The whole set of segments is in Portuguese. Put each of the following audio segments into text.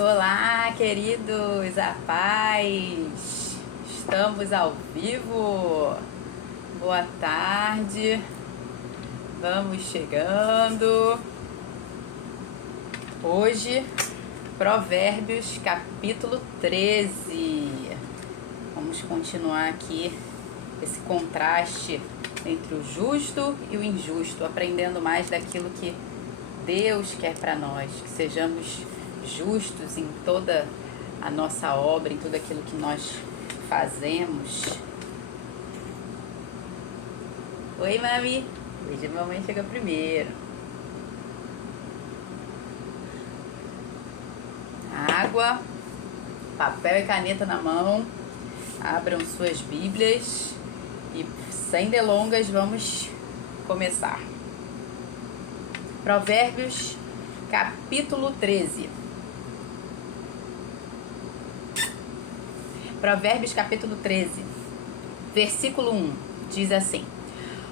Olá, queridos, a paz! Estamos ao vivo. Boa tarde. Vamos chegando. Hoje, Provérbios, capítulo 13. Vamos continuar aqui esse contraste entre o justo e o injusto, aprendendo mais daquilo que Deus quer para nós, que sejamos justos em toda a nossa obra, em tudo aquilo que nós fazemos. Oi, mami! Hoje a mamãe chega primeiro. Água, papel e caneta na mão. Abram suas Bíblias e, sem delongas, vamos começar. Provérbios, capítulo 13. Provérbios, capítulo 13, versículo 1, diz assim: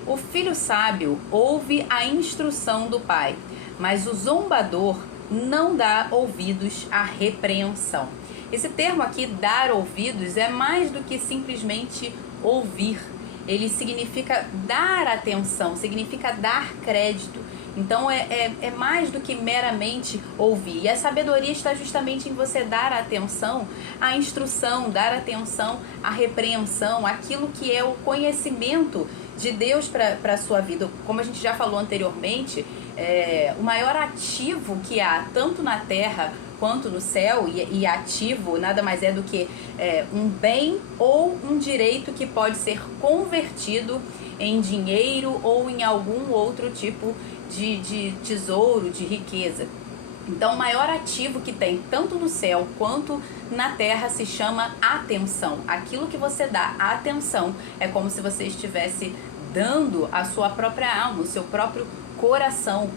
O filho sábio ouve a instrução do pai, mas o zombador não dá ouvidos à repreensão. Esse termo aqui, dar ouvidos, é mais do que simplesmente ouvir. Ele significa dar atenção, significa dar crédito. Então é mais do que meramente ouvir. E a sabedoria está justamente em você dar atenção à instrução, dar atenção à repreensão, aquilo que é o conhecimento de Deus para a sua vida. Como a gente já falou anteriormente, o maior ativo que há, tanto na terra quanto no céu, e ativo nada mais é do que um bem ou um direito que pode ser convertido em dinheiro ou em algum outro tipo de tesouro, de riqueza. Então, o maior ativo que tem, tanto no céu quanto na terra, se chama atenção. Aquilo que você dá atenção é como se você estivesse dando a sua própria alma, o seu próprio coração.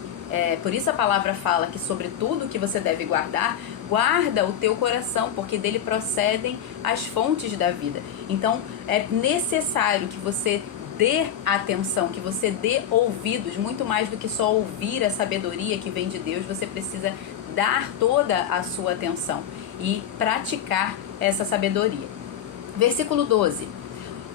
Por isso a palavra fala que sobre tudo que você deve guardar, guarda o teu coração, porque dele procedem as fontes da vida. Então, é necessário que você dê atenção, que você dê ouvidos, muito mais do que só ouvir a sabedoria que vem de Deus. Você precisa dar toda a sua atenção e praticar essa sabedoria. Versículo 12.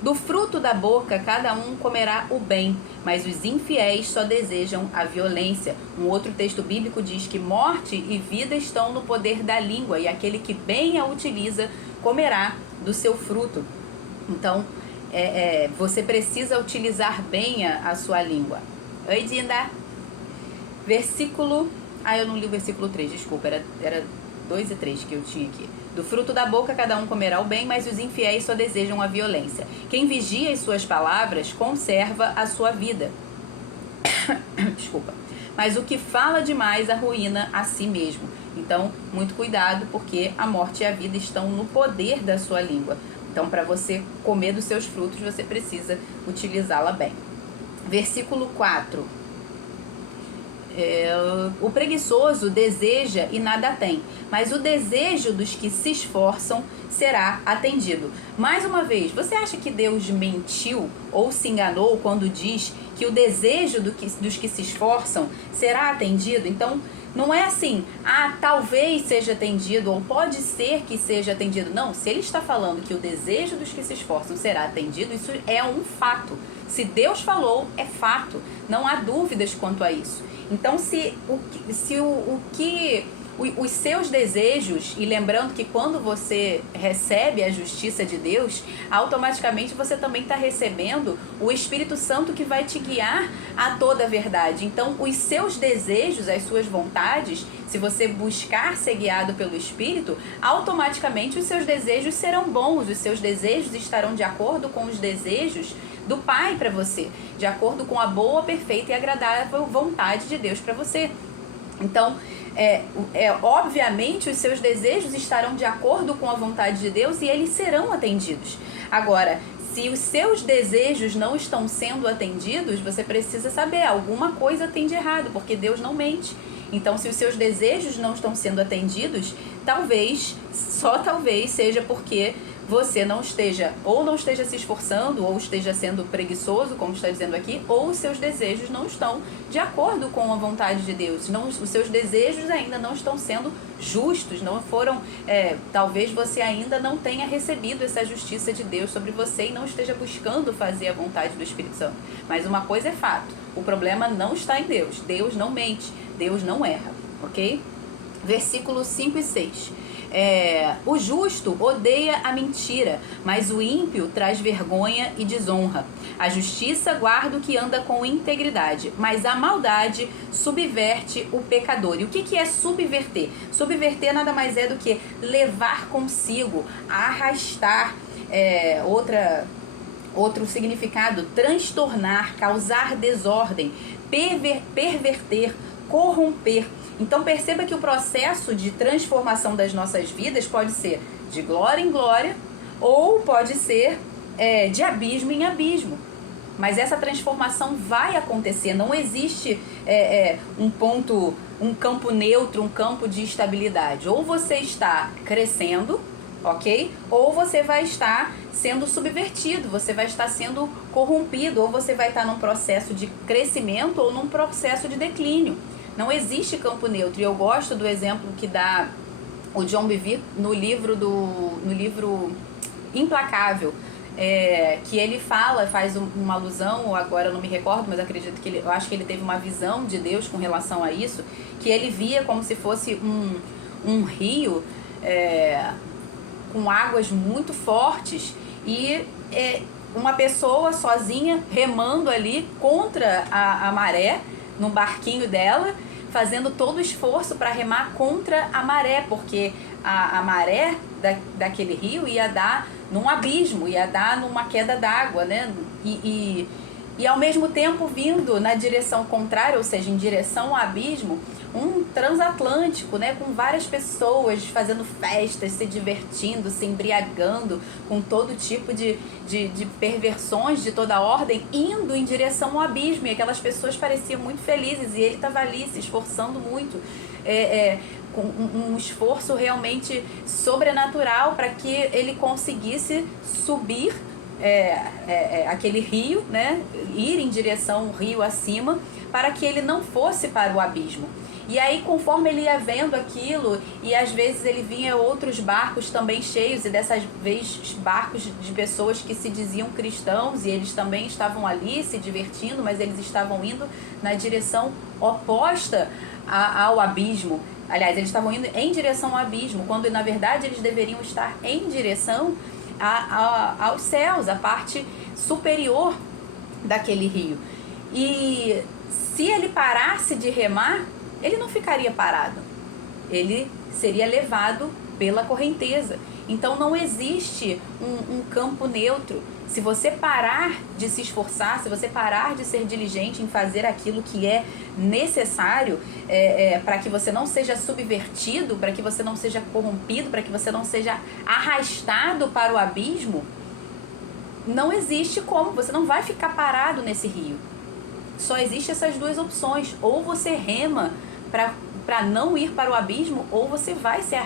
Do fruto da boca cada um comerá o bem, mas os infiéis só desejam a violência. Um outro texto bíblico diz que morte e vida estão no poder da língua, e aquele que bem a utiliza comerá do seu fruto. Então, você precisa utilizar bem a sua língua. Oi, Dinda. Versículo... eu não li o versículo 3, desculpa. Era 2 e 3 que eu tinha aqui. Do fruto da boca cada um comerá o bem, mas os infiéis só desejam a violência. Quem vigia as suas palavras conserva a sua vida. Desculpa. Mas o que fala demais arruína a si mesmo. Então, muito cuidado, porque a morte e a vida estão no poder da sua língua. Então, para você comer dos seus frutos, você precisa utilizá-la bem. Versículo 4. O preguiçoso deseja e nada tem, mas o desejo dos que se esforçam será atendido. Mais uma vez, você acha que Deus mentiu ou se enganou quando diz que o desejo dos que se esforçam será atendido? Então, não é assim, talvez seja atendido ou pode ser que seja atendido. Não, se ele está falando que o desejo dos que se esforçam será atendido, isso é um fato. Se Deus falou, é fato. Não há dúvidas quanto a isso. Então, os seus desejos, e lembrando que quando você recebe a justiça de Deus, automaticamente você também está recebendo o Espírito Santo que vai te guiar a toda a verdade. Então, os seus desejos, as suas vontades, se você buscar ser guiado pelo Espírito, automaticamente os seus desejos serão bons, os seus desejos estarão de acordo com os desejos do Pai para você, de acordo com a boa, perfeita e agradável vontade de Deus para você. Então, obviamente os seus desejos estarão de acordo com a vontade de Deus e eles serão atendidos. Agora, se os seus desejos não estão sendo atendidos, você precisa saber, alguma coisa tem de errado, porque Deus não mente. Então, se os seus desejos não estão sendo atendidos, talvez, só talvez, seja porque você não esteja se esforçando, ou esteja sendo preguiçoso, como está dizendo aqui, ou os seus desejos não estão de acordo com a vontade de Deus. Os seus desejos ainda não estão sendo justos, não foram, talvez você ainda não tenha recebido essa justiça de Deus sobre você e não esteja buscando fazer a vontade do Espírito Santo. Mas uma coisa é fato, o problema não está em Deus. Deus não mente, Deus não erra, ok? Versículos 5 e 6. O justo odeia a mentira, mas o ímpio traz vergonha e desonra. A justiça guarda o que anda com integridade, mas a maldade subverte o pecador. E o que é subverter? Subverter nada mais é do que levar consigo, arrastar, outro significado, transtornar, causar desordem, perverter, corromper. Então perceba que o processo de transformação das nossas vidas pode ser de glória em glória ou pode ser de abismo em abismo. Mas essa transformação vai acontecer, não existe um campo neutro, um campo de estabilidade. Ou você está crescendo, ok? Ou você vai estar sendo subvertido, você vai estar sendo corrompido, ou você vai estar num processo de crescimento ou num processo de declínio. Não existe campo neutro. E eu gosto do exemplo que dá o John Bevere no livro Implacável, que ele faz uma alusão, agora eu não me recordo, mas acredito que eu acho que ele teve uma visão de Deus com relação a isso, que ele via como se fosse um rio com águas muito fortes e uma pessoa sozinha remando ali contra a maré, no barquinho dela, fazendo todo o esforço para remar contra a maré, porque a maré daquele rio ia dar num abismo, ia dar numa queda d'água, né? E ao mesmo tempo vindo na direção contrária, ou seja, em direção ao abismo, um transatlântico, né, com várias pessoas fazendo festas, se divertindo, se embriagando, com todo tipo de perversões de toda ordem, indo em direção ao abismo. E aquelas pessoas pareciam muito felizes e ele estava ali se esforçando muito, com um esforço realmente sobrenatural para que ele conseguisse subir aquele rio, né, ir em direção ao rio acima, para que ele não fosse para o abismo. E aí, conforme ele ia vendo aquilo, e às vezes ele vinha outros barcos também cheios, e dessas vezes barcos de pessoas que se diziam cristãos, e eles também estavam ali se divertindo, mas eles estavam indo na direção oposta ao abismo. Aliás, eles estavam indo em direção ao abismo, quando na verdade eles deveriam estar em direção aos céus, a parte superior daquele rio. E se ele parasse de remar, ele não ficaria parado, ele seria levado pela correnteza. Então não existe um campo neutro. Se você parar de se esforçar, se você parar de ser diligente em fazer aquilo que é necessário para que você não seja subvertido, para que você não seja corrompido, para que você não seja arrastado para o abismo, não existe como, você não vai ficar parado nesse rio. Só existem essas duas opções, ou você rema para não ir para o abismo, ou você vai ser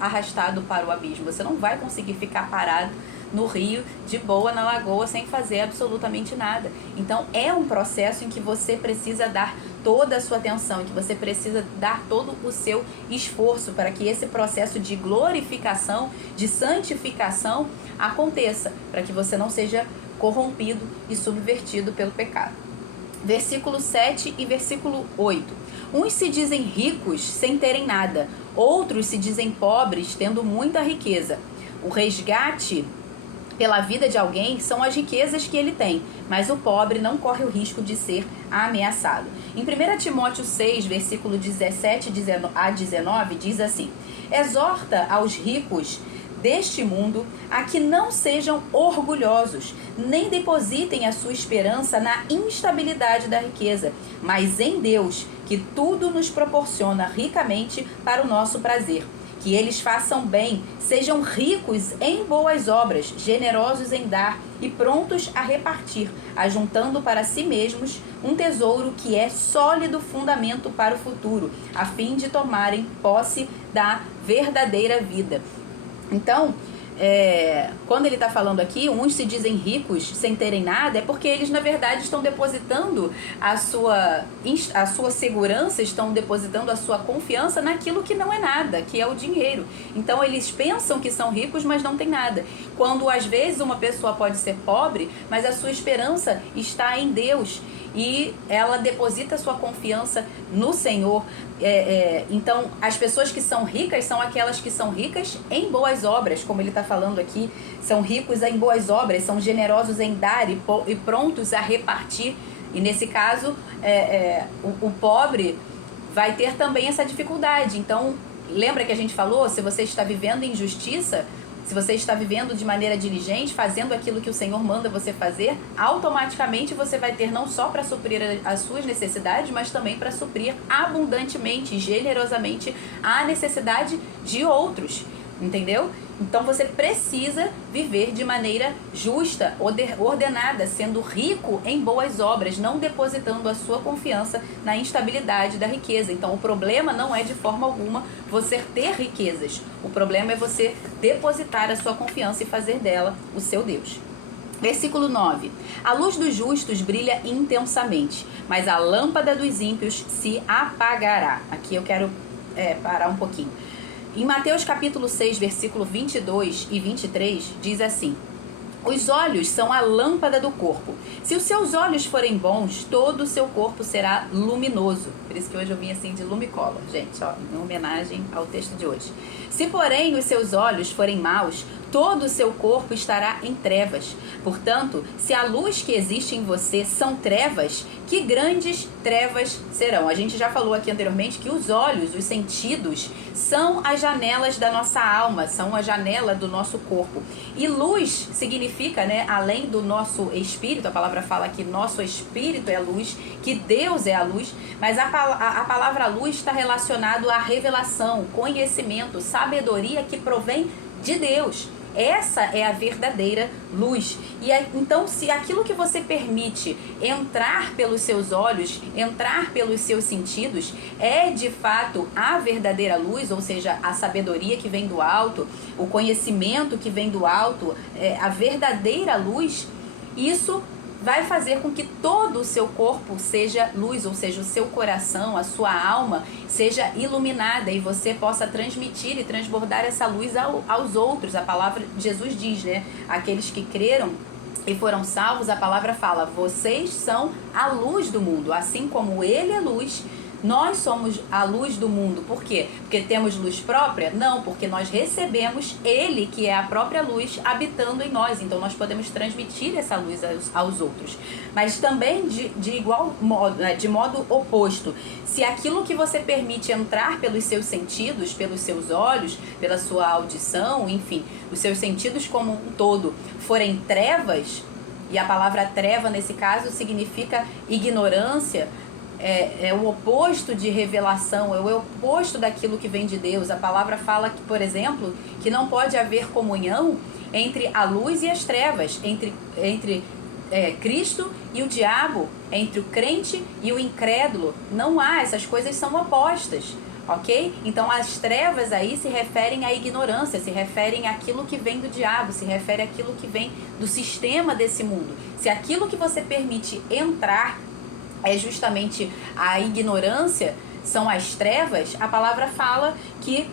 arrastado para o abismo. Você não vai conseguir ficar parado no rio, de boa, na lagoa, sem fazer absolutamente nada. Então é um processo em que você precisa dar toda a sua atenção, em que você precisa dar todo o seu esforço para que esse processo de glorificação, de santificação aconteça, para que você não seja corrompido e subvertido pelo pecado. Versículo 7 e versículo 8. Uns se dizem ricos sem terem nada, outros se dizem pobres tendo muita riqueza. O resgate pela vida de alguém são as riquezas que ele tem, mas o pobre não corre o risco de ser ameaçado. Em 1 Timóteo 6, versículo 17 a 19, diz assim: exorta aos ricos deste mundo a que não sejam orgulhosos, nem depositem a sua esperança na instabilidade da riqueza, mas em Deus, que tudo nos proporciona ricamente para o nosso prazer. Que eles façam bem, sejam ricos em boas obras, generosos em dar e prontos a repartir, ajuntando para si mesmos um tesouro que é sólido fundamento para o futuro, a fim de tomarem posse da verdadeira vida. Então, quando ele está falando aqui, uns se dizem ricos sem terem nada, é porque eles, na verdade, estão depositando a sua segurança, estão depositando a sua confiança naquilo que não é nada, que é o dinheiro. Então, eles pensam que são ricos, mas não tem nada. Quando, às vezes, uma pessoa pode ser pobre, mas a sua esperança está em Deus e ela deposita sua confiança no Senhor. Então, as pessoas que são ricas são aquelas que são ricas em boas obras, como ele está falando aqui, são ricos em boas obras, são generosos em dar e prontos a repartir. E nesse caso, o pobre vai ter também essa dificuldade. Então, lembra que a gente falou, se você está vivendo em justiça, se você está vivendo de maneira diligente, fazendo aquilo que o Senhor manda você fazer, automaticamente você vai ter não só para suprir as suas necessidades, mas também para suprir abundantemente, generosamente a necessidade de outros. Entendeu? Então você precisa viver de maneira justa, ordenada, sendo rico em boas obras, não depositando a sua confiança na instabilidade da riqueza. Então o problema não é de forma alguma você ter riquezas. O problema é você depositar a sua confiança e fazer dela o seu Deus. Versículo 9. A luz dos justos brilha intensamente, mas a lâmpada dos ímpios se apagará. Aqui eu quero parar um pouquinho. Em Mateus capítulo 6, versículo 22 e 23, diz assim: os olhos são a lâmpada do corpo. Se os seus olhos forem bons, todo o seu corpo será luminoso. Por isso que hoje eu vim assim de Lumicola, gente, ó, em homenagem ao texto de hoje. Se, porém, os seus olhos forem maus, todo o seu corpo estará em trevas. Portanto, se a luz que existe em você são trevas, que grandes trevas serão. A gente já falou aqui anteriormente que os olhos, os sentidos, são as janelas da nossa alma, são a janela do nosso corpo. E luz significa, né, além do nosso espírito, a palavra fala que nosso espírito é a luz, que Deus é a luz, mas a palavra luz está relacionado à revelação, conhecimento, sabedoria que provém de Deus. Essa é a verdadeira luz. Então, se aquilo que você permite entrar pelos seus olhos, entrar pelos seus sentidos, é de fato a verdadeira luz, ou seja, a sabedoria que vem do alto, o conhecimento que vem do alto, a verdadeira luz, isso vai fazer com que todo o seu corpo seja luz, ou seja, o seu coração, a sua alma seja iluminada e você possa transmitir e transbordar essa luz aos outros. A palavra de Jesus diz, né? Aqueles que creram e foram salvos, a palavra fala: vocês são a luz do mundo, assim como Ele é luz. Nós somos a luz do mundo. Por quê? Porque temos luz própria? Não, porque nós recebemos Ele, que é a própria luz, habitando em nós. Então nós podemos transmitir essa luz aos outros. Mas também de igual modo, né, de modo oposto. Se aquilo que você permite entrar pelos seus sentidos, pelos seus olhos, pela sua audição, enfim, os seus sentidos como um todo, forem trevas, e a palavra treva nesse caso significa ignorância, é o oposto de revelação, é o oposto daquilo que vem de Deus. A palavra fala que, por exemplo, que não pode haver comunhão entre a luz e as trevas, entre Cristo e o diabo, entre o crente e o incrédulo. Não há, essas coisas são opostas, ok? Então as trevas aí se referem à ignorância, se referem àquilo que vem do diabo, se refere àquilo que vem do sistema desse mundo. Se aquilo que você permite entrar é justamente a ignorância, são as trevas, a palavra fala que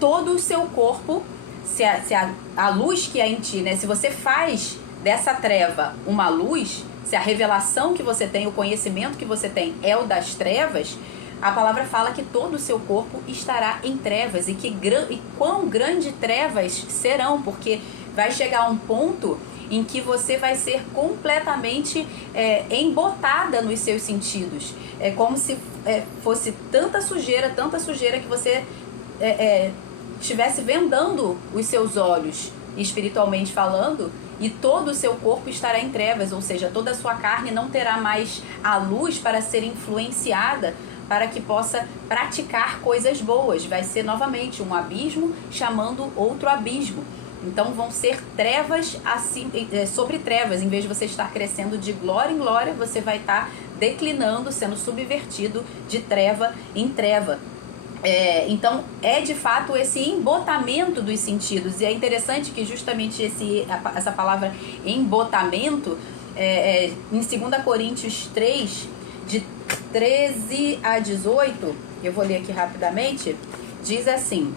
todo o seu corpo, se a luz que é em ti, né, se você faz dessa treva uma luz, se a revelação que você tem, o conhecimento que você tem é o das trevas, a palavra fala que todo o seu corpo estará em trevas. E quão grandes trevas serão, porque vai chegar um ponto em que você vai ser completamente embotada nos seus sentidos. É como se fosse tanta sujeira que você estivesse vendando os seus olhos, espiritualmente falando, e todo o seu corpo estará em trevas, ou seja, toda a sua carne não terá mais a luz para ser influenciada, para que possa praticar coisas boas. Vai ser novamente um abismo chamando outro abismo. Então vão ser trevas assim, sobre trevas. Em vez de você estar crescendo de glória em glória, você vai estar declinando, sendo subvertido de treva em treva. Então, é de fato esse embotamento dos sentidos. E é interessante que justamente essa palavra embotamento, em 2 Coríntios 3, de 13 a 18, eu vou ler aqui rapidamente, diz assim: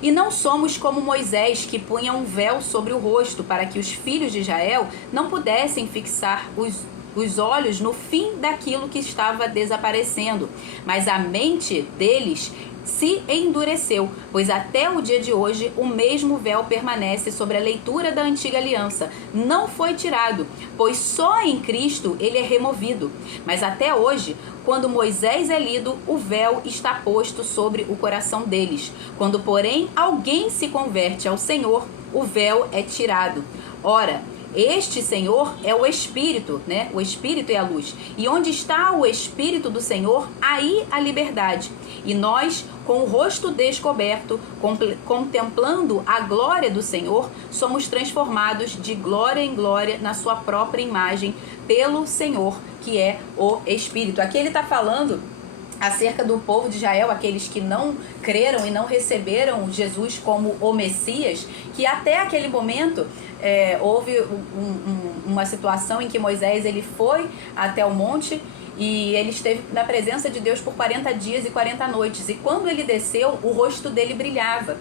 E não somos como Moisés, que punha um véu sobre o rosto, para que os filhos de Israel não pudessem fixar os olhos no fim daquilo que estava desaparecendo. Mas a mente deles se endureceu, pois até o dia de hoje o mesmo véu permanece sobre a leitura da antiga aliança. Não foi tirado, pois só em Cristo ele é removido. Mas até hoje, quando Moisés é lido, o véu está posto sobre o coração deles. Quando, porém, alguém se converte ao Senhor, o véu é tirado. Ora, este Senhor é o Espírito, né? O Espírito é a luz. E onde está o Espírito do Senhor, aí a liberdade. E nós, com o rosto descoberto, contemplando a glória do Senhor, somos transformados de glória em glória na sua própria imagem pelo Senhor, que é o Espírito. Aqui ele está falando acerca do povo de Israel, aqueles que não creram e não receberam Jesus como o Messias, que até aquele momento houve uma situação em que Moisés ele foi até o monte e ele esteve na presença de Deus por 40 dias e 40 noites. E quando ele desceu, o rosto dele brilhava.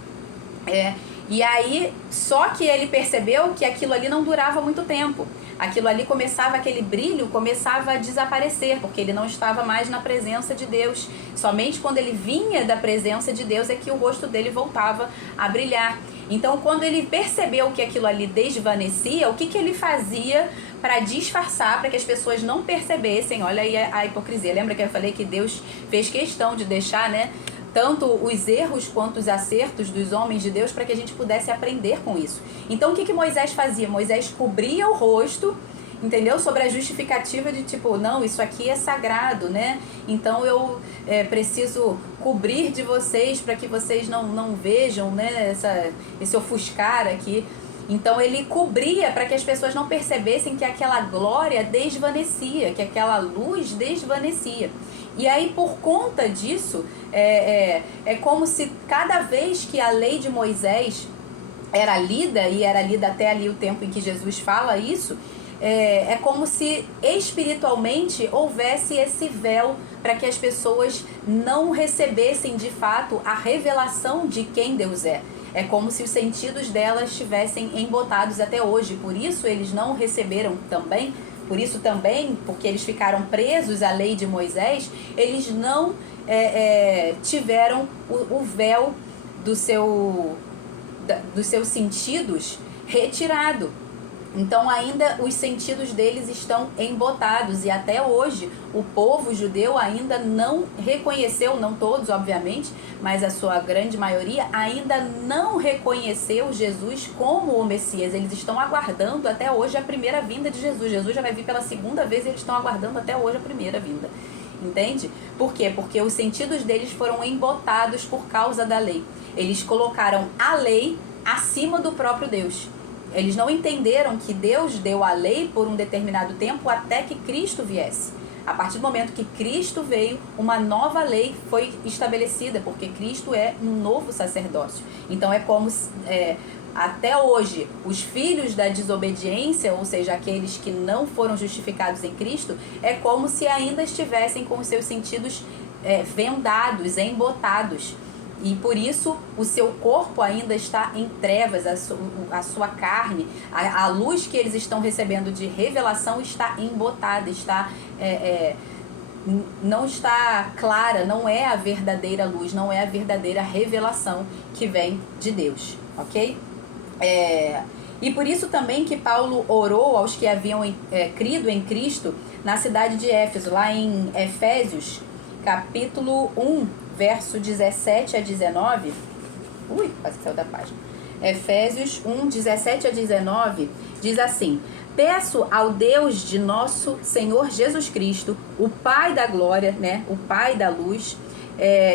E aí, só que ele percebeu que aquilo ali não durava muito tempo. Aquilo ali aquele brilho começava a desaparecer, porque ele não estava mais na presença de Deus. Somente quando ele vinha da presença de Deus é que o rosto dele voltava a brilhar. Então, quando ele percebeu que aquilo ali desvanecia, o que ele fazia para disfarçar, para que as pessoas não percebessem? Olha aí a hipocrisia. Lembra que eu falei que Deus fez questão de deixar, né, tanto os erros quanto os acertos dos homens de Deus para que a gente pudesse aprender com isso. Então, o que Moisés fazia? Moisés cobria o rosto, entendeu? Sobre a justificativa de tipo, não, isso aqui é sagrado, né? Então eu preciso cobrir de vocês para que vocês não vejam, né, esse ofuscar aqui. Então ele cobria para que as pessoas não percebessem que aquela glória desvanecia, que aquela luz desvanecia. E aí, por conta disso, é como se cada vez que a lei de Moisés era lida, e era lida até ali o tempo em que Jesus fala isso, é como se espiritualmente houvesse esse véu para que as pessoas não recebessem de fato a revelação de quem Deus é. É como se os sentidos delas estivessem embotados até hoje. Por isso eles não receberam também. Por isso também, porque eles ficaram presos à lei de Moisés, eles não tiveram o véu dos seus sentidos retirado. Então ainda os sentidos deles estão embotados, e até hoje o povo judeu ainda não reconheceu, não todos obviamente, mas a sua grande maioria ainda não reconheceu Jesus como o Messias. Eles estão aguardando até hoje a primeira vinda de Jesus. Jesus já vai vir pela segunda vez e eles estão aguardando até hoje a primeira vinda. Entende? Por quê? Porque os sentidos deles foram embotados por causa da lei. Eles colocaram a lei acima do próprio Deus. Eles não entenderam que Deus deu a lei por um determinado tempo até que Cristo viesse. A partir do momento que Cristo veio, uma nova lei foi estabelecida, porque Cristo é um novo sacerdócio. Então é como até hoje os filhos da desobediência, ou seja, aqueles que não foram justificados em Cristo, é como se ainda estivessem com os seus sentidos vendados, embotados. E por isso o seu corpo ainda está em trevas, a sua carne, a luz que eles estão recebendo de revelação está embotada, não está clara, não é a verdadeira luz, não é a verdadeira revelação que vem de Deus, ok? E por isso também que Paulo orou aos que haviam crido em Cristo na cidade de Éfeso, lá em Efésios, capítulo 1, verso 17 a 19. Quase saiu da página. Efésios 1, 17 a 19, diz assim: Peço ao Deus de nosso Senhor Jesus Cristo, o Pai da glória, né, o Pai da luz,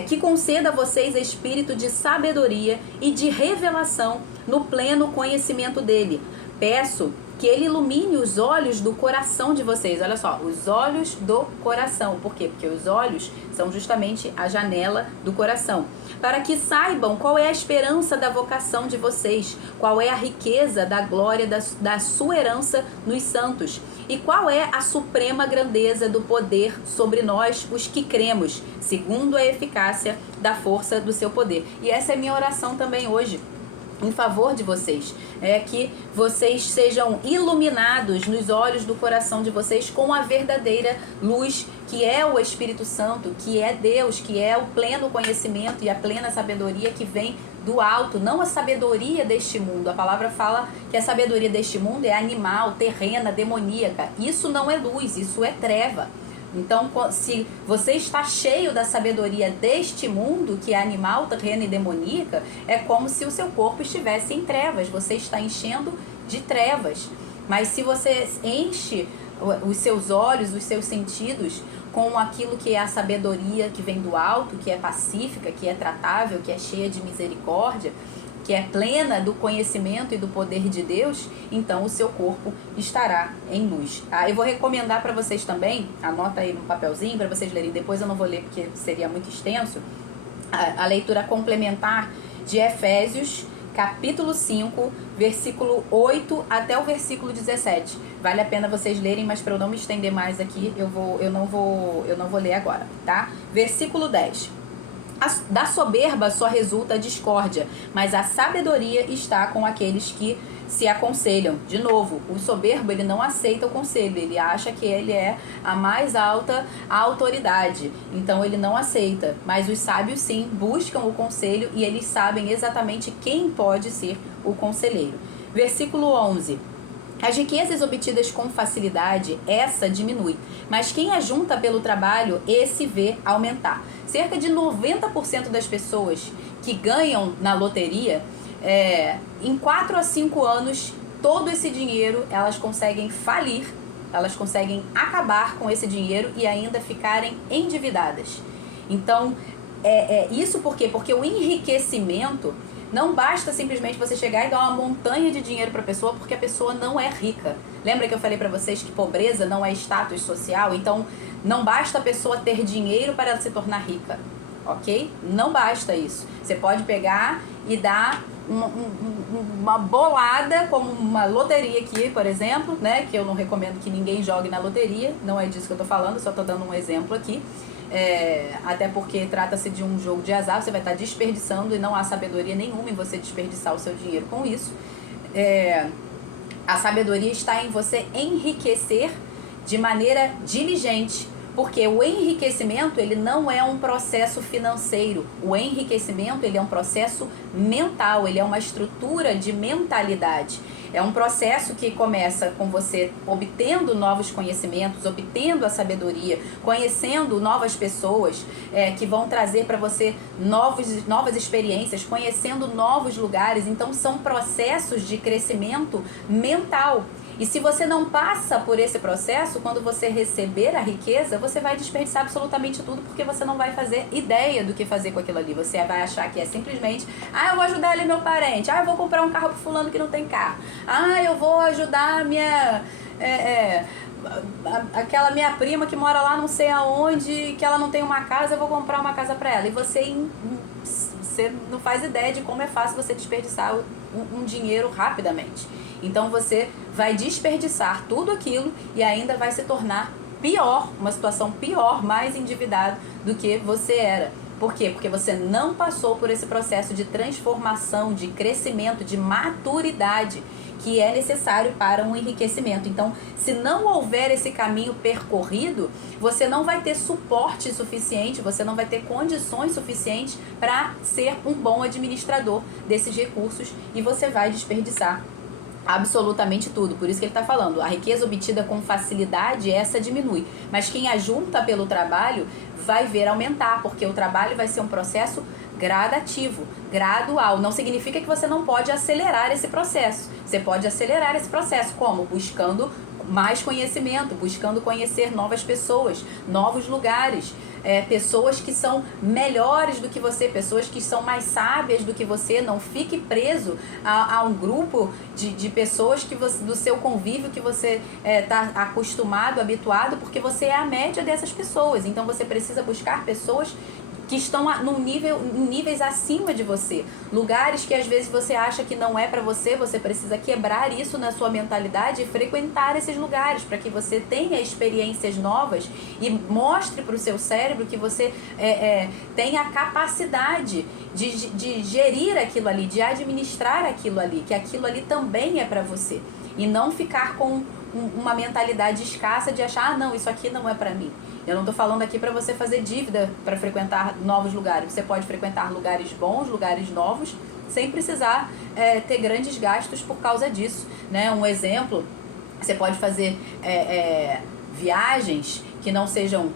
que conceda a vocês espírito de sabedoria e de revelação no pleno conhecimento dele. Peço que ele ilumine os olhos do coração de vocês. Olha só, os olhos do coração. Por quê? Porque os olhos são justamente a janela do coração. Para que saibam qual é a esperança da vocação de vocês, qual é a riqueza da glória da sua herança nos santos, e qual é a suprema grandeza do poder sobre nós, os que cremos, segundo a eficácia da força do seu poder. E essa é a minha oração também hoje, em favor de vocês, é que vocês sejam iluminados nos olhos do coração de vocês com a verdadeira luz, que é o Espírito Santo, que é Deus, que é o pleno conhecimento e a plena sabedoria que vem do alto, não a sabedoria deste mundo. A palavra fala que a sabedoria deste mundo é animal, terrena, demoníaca. Isso não é luz, isso é treva. Então, se você está cheio da sabedoria deste mundo, que é animal, terrena e demoníaca, é como se o seu corpo estivesse em trevas. Você está enchendo de trevas. Mas se você enche os seus olhos, os seus sentidos com aquilo que é a sabedoria que vem do alto, que é pacífica, que é tratável, que é cheia de misericórdia, que é plena do conhecimento e do poder de Deus, então o seu corpo estará em luz. Eu vou recomendar para vocês também, anota aí no papelzinho para vocês lerem, depois eu não vou ler porque seria muito extenso, a leitura complementar de Efésios, capítulo 5, versículo 8 até o versículo 17. Vale a pena vocês lerem, mas para eu não me estender mais aqui, eu não vou ler agora, tá? Versículo 10. Da soberba só resulta a discórdia, mas a sabedoria está com aqueles que se aconselham. De novo, o soberbo, ele não aceita o conselho, ele acha que ele é a mais alta autoridade, então ele não aceita. Mas os sábios sim buscam o conselho e eles sabem exatamente quem pode ser o conselheiro. Versículo 11. As riquezas obtidas com facilidade, essa diminui, mas quem ajunta pelo trabalho, esse vê aumentar. Cerca de 90% das pessoas que ganham na loteria, em 4 a 5 anos, todo esse dinheiro elas conseguem falir, elas conseguem acabar com esse dinheiro e ainda ficarem endividadas. Então, isso por quê? Porque o enriquecimento não basta simplesmente você chegar e dar uma montanha de dinheiro para a pessoa porque a pessoa não é rica. Lembra que eu falei para vocês que pobreza não é status social? Então, não basta a pessoa ter dinheiro para ela se tornar rica, ok? Não basta isso. Você pode pegar e dar uma bolada, como uma loteria aqui, por exemplo, né? Que eu não recomendo que ninguém jogue na loteria. Não é disso que eu tô falando, só tô dando um exemplo aqui. Até porque trata-se de um jogo de azar, você vai estar desperdiçando e não há sabedoria nenhuma em você desperdiçar o seu dinheiro com isso. A sabedoria está em você enriquecer de maneira diligente, porque o enriquecimento ele não é um processo financeiro, o enriquecimento ele é um processo mental, ele é uma estrutura de mentalidade. É um processo que começa com você obtendo novos conhecimentos, obtendo a sabedoria, conhecendo novas pessoas que vão trazer para você novas experiências, conhecendo novos lugares. Então, são processos de crescimento mental. E se você não passa por esse processo, quando você receber a riqueza, você vai desperdiçar absolutamente tudo, porque você não vai fazer ideia do que fazer com aquilo ali. Você vai achar que é simplesmente, eu vou ajudar ali meu parente, eu vou comprar um carro pro fulano que não tem carro, eu vou ajudar a minha... aquela minha prima que mora lá não sei aonde, que ela não tem uma casa, eu vou comprar uma casa pra ela. E você não faz ideia de como é fácil você desperdiçar um dinheiro rapidamente. Então você vai desperdiçar tudo aquilo e ainda vai se tornar pior, uma situação pior, mais endividado do que você era. Por quê? Porque você não passou por esse processo de transformação, de crescimento, de maturidade que é necessário para um enriquecimento. Então, se não houver esse caminho percorrido, você não vai ter suporte suficiente, você não vai ter condições suficientes para ser um bom administrador desses recursos e você vai desperdiçar absolutamente tudo. Por isso que ele está falando, a riqueza obtida com facilidade, essa diminui. Mas quem ajunta pelo trabalho vai ver aumentar, porque o trabalho vai ser um processo gradativo, gradual. Não significa que você não pode acelerar esse processo. Você pode acelerar esse processo, como? Buscando mais conhecimento, buscando conhecer novas pessoas, novos lugares, pessoas que são melhores do que você, pessoas que são mais sábias do que você. Não fique preso a um grupo de pessoas que você, do seu convívio que você está acostumado, habituado, porque você é a média dessas pessoas. Então você precisa buscar pessoas que estão em níveis acima de você. Lugares que às vezes você acha que não é para você, você precisa quebrar isso na sua mentalidade e frequentar esses lugares para que você tenha experiências novas e mostre para o seu cérebro que você tem a capacidade de gerir aquilo ali, de administrar aquilo ali, que aquilo ali também é para você. E não ficar com uma mentalidade escassa de achar, não, isso aqui não é para mim. Eu não estou falando aqui para você fazer dívida para frequentar novos lugares. Você pode frequentar lugares bons, lugares novos, sem precisar ter grandes gastos por causa disso, né? Um exemplo, você pode fazer viagens que não sejam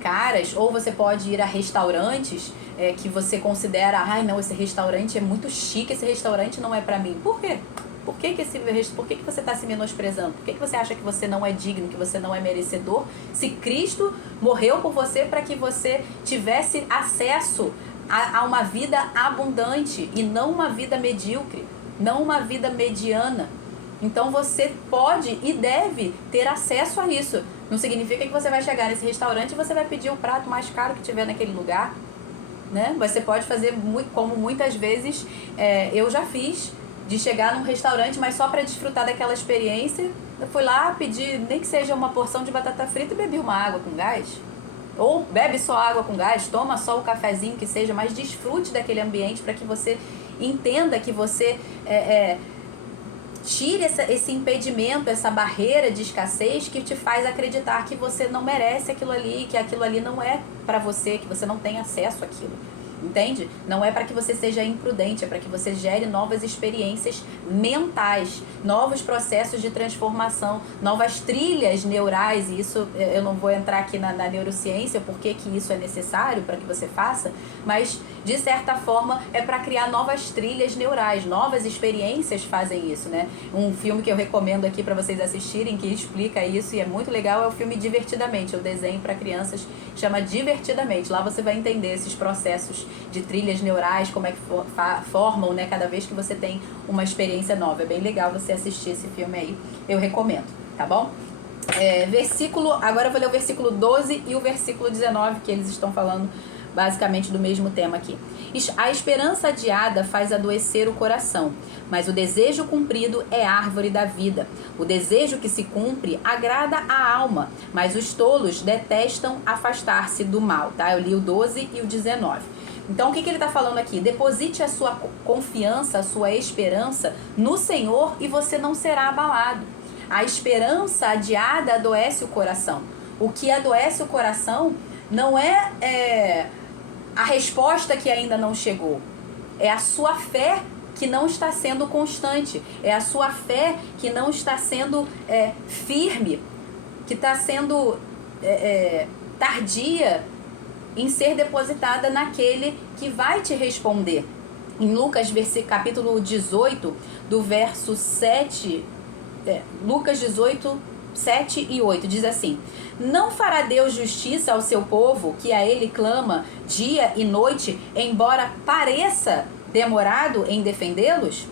caras, ou você pode ir a restaurantes que você considera, ai não, esse restaurante é muito chique, esse restaurante não é para mim. Por quê? Por que você está se menosprezando? Por que você acha que você não é digno, que você não é merecedor? Se Cristo morreu por você para que você tivesse acesso a uma vida abundante e não uma vida medíocre, não uma vida mediana. Então você pode e deve ter acesso a isso. Não significa que você vai chegar nesse restaurante e você vai pedir o prato mais caro que tiver naquele lugar, né? Você pode fazer como muitas vezes eu já fiz, de chegar num restaurante, mas só para desfrutar daquela experiência. Eu fui lá pedir, nem que seja uma porção de batata frita, e bebi uma água com gás. Ou bebe só água com gás, toma só o cafezinho que seja, mas desfrute daquele ambiente para que você entenda que você tire esse impedimento, essa barreira de escassez que te faz acreditar que você não merece aquilo ali, que aquilo ali não é para você, que você não tem acesso àquilo. Entende? Não é para que você seja imprudente, é para que você gere novas experiências mentais, novos processos de transformação, novas trilhas neurais. E isso, eu não vou entrar aqui na neurociência, porque que isso é necessário para que você faça, mas de certa forma é para criar novas trilhas neurais, novas experiências fazem isso, né? Um filme que eu recomendo aqui para vocês assistirem, que explica isso e é muito legal, é o filme Divertidamente, o desenho para crianças, chama Divertidamente. Lá você vai entender esses processos de trilhas neurais, como é que formam, né, cada vez que você tem uma experiência nova. É bem legal você assistir esse filme aí, eu recomendo, tá bom? Agora eu vou ler o versículo 12 e o versículo 19, que eles estão falando basicamente do mesmo tema aqui. A esperança adiada faz adoecer o coração, mas o desejo cumprido é árvore da vida. O desejo que se cumpre agrada a alma, mas os tolos detestam afastar-se do mal, tá? Eu li o 12 e o 19. Então, o que ele está falando aqui? Deposite a sua confiança, a sua esperança no Senhor e você não será abalado. A esperança adiada adoece o coração. O que adoece o coração não é a resposta que ainda não chegou. É a sua fé que não está sendo constante. É a sua fé que não está sendo firme, que está sendo tardia em ser depositada naquele que vai te responder. Em Lucas, capítulo 18, do verso 7, Lucas 18, 7 e 8, diz assim: não fará Deus justiça ao seu povo, que a ele clama dia e noite, embora pareça demorado em defendê-los?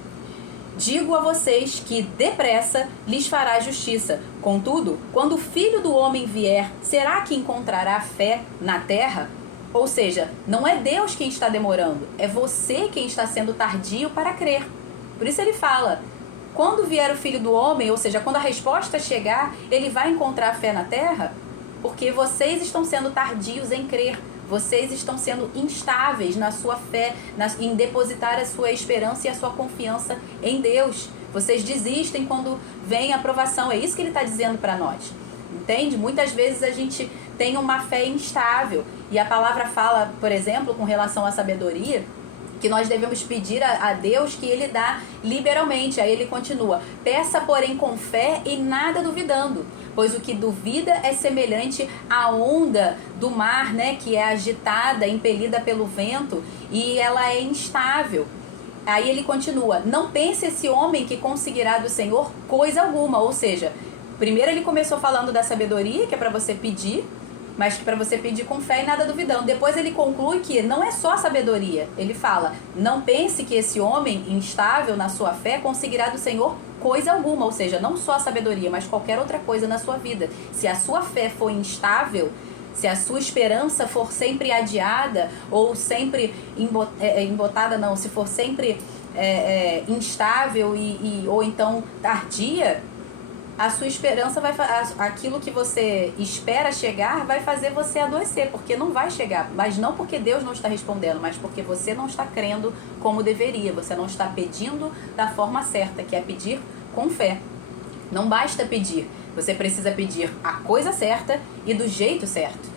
Digo a vocês que depressa lhes fará justiça. Contudo, quando o Filho do Homem vier, será que encontrará fé na terra? Ou seja, não é Deus quem está demorando, é você quem está sendo tardio para crer. Por isso ele fala, quando vier o Filho do Homem, ou seja, quando a resposta chegar, ele vai encontrar fé na terra? Porque vocês estão sendo tardios em crer. Vocês estão sendo instáveis na sua fé, em depositar a sua esperança e a sua confiança em Deus. Vocês desistem quando vem a aprovação. É isso que ele está dizendo para nós. Entende? Muitas vezes a gente tem uma fé instável. E a palavra fala, por exemplo, com relação à sabedoria, que nós devemos pedir a Deus que Ele dá liberalmente. Aí ele continua, peça porém com fé e nada duvidando, pois o que duvida é semelhante à onda do mar, né, que é agitada, impelida pelo vento, e ela é instável. Aí ele continua, não pense esse homem que conseguirá do Senhor coisa alguma. Ou seja, primeiro ele começou falando da sabedoria, que é para você pedir, mas que para você pedir com fé e nada duvidando. Depois ele conclui que não é só sabedoria. Ele fala, não pense que esse homem instável na sua fé conseguirá do Senhor coisa alguma, ou seja, não só a sabedoria, mas qualquer outra coisa na sua vida. Se a sua fé for instável, se a sua esperança for sempre adiada, ou sempre embotada, não, se for sempre instável ou então tardia, a sua esperança aquilo que você espera chegar vai fazer você adoecer, porque não vai chegar, mas não porque Deus não está respondendo, mas porque você não está crendo como deveria, você não está pedindo da forma certa, que é pedir com fé. Não basta pedir, você precisa pedir a coisa certa e do jeito certo.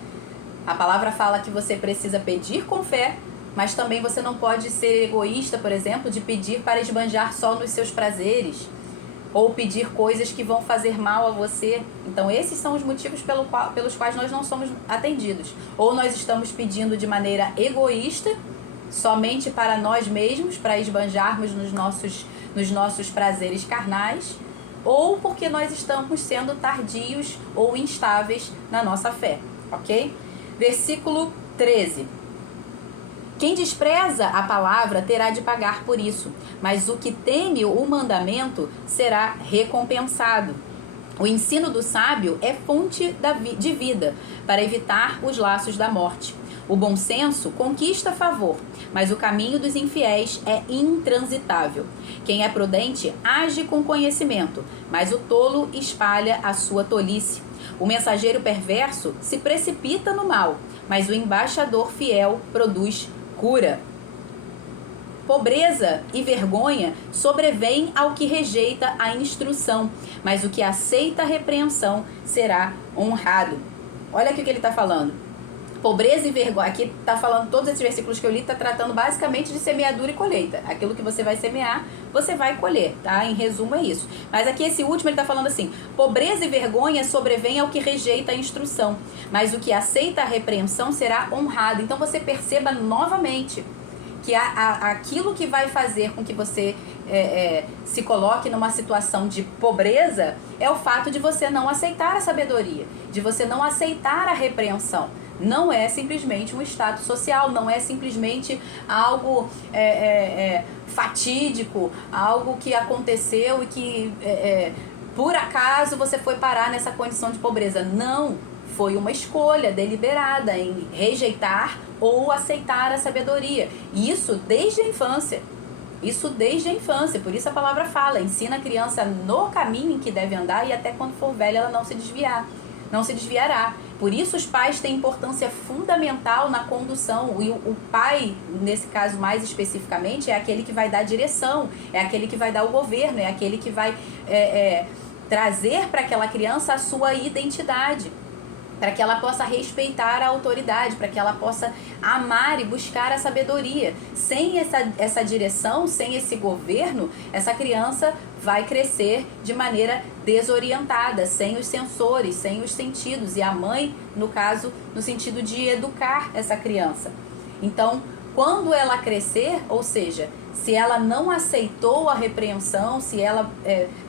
A palavra fala que você precisa pedir com fé, mas também você não pode ser egoísta, por exemplo, de pedir para esbanjar só nos seus prazeres, ou pedir coisas que vão fazer mal a você. Então esses são os motivos pelos quais nós não somos atendidos. Ou nós estamos pedindo de maneira egoísta, somente para nós mesmos, para esbanjarmos nos nossos prazeres carnais, ou porque nós estamos sendo tardios ou instáveis na nossa fé, ok? Versículo 13. Quem despreza a palavra terá de pagar por isso, mas o que teme o mandamento será recompensado. O ensino do sábio é fonte de vida, para evitar os laços da morte. O bom senso conquista favor, mas o caminho dos infiéis é intransitável. Quem é prudente age com conhecimento, mas o tolo espalha a sua tolice. O mensageiro perverso se precipita no mal, mas o embaixador fiel produz cura. Pobreza e vergonha sobrevêm ao que rejeita a instrução, mas o que aceita a repreensão será honrado. Olha aqui o que ele está falando. Pobreza e vergonha. Aqui está falando, todos esses versículos que eu li, está tratando basicamente de semeadura e colheita. Aquilo que você vai semear, você vai colher, tá? Em resumo é isso. Mas aqui esse último ele está falando assim, pobreza e vergonha sobrevêm ao que rejeita a instrução, mas o que aceita a repreensão será honrado. Então você perceba novamente que aquilo que vai fazer com que você se coloque numa situação de pobreza é o fato de você não aceitar a sabedoria, de você não aceitar a repreensão. Não é simplesmente um status social, não é simplesmente algo fatídico, algo que aconteceu e que por acaso você foi parar nessa condição de pobreza. Não, foi uma escolha deliberada em rejeitar ou aceitar a sabedoria. E isso desde a infância. Isso desde a infância. Por isso a palavra fala, ensina a criança no caminho em que deve andar e até quando for velha ela não se desviará. Por isso os pais têm importância fundamental na condução. E o pai, nesse caso mais especificamente, é aquele que vai dar direção, é aquele que vai dar o governo, é aquele que vai trazer para aquela criança a sua identidade, para que ela possa respeitar a autoridade, para que ela possa amar e buscar a sabedoria. Sem essa direção, sem esse governo, essa criança vai crescer de maneira desorientada, sem os sensores, sem os sentidos. E a mãe, no caso, no sentido de educar essa criança. Então, quando ela crescer, ou seja, se ela não aceitou a repreensão, se ela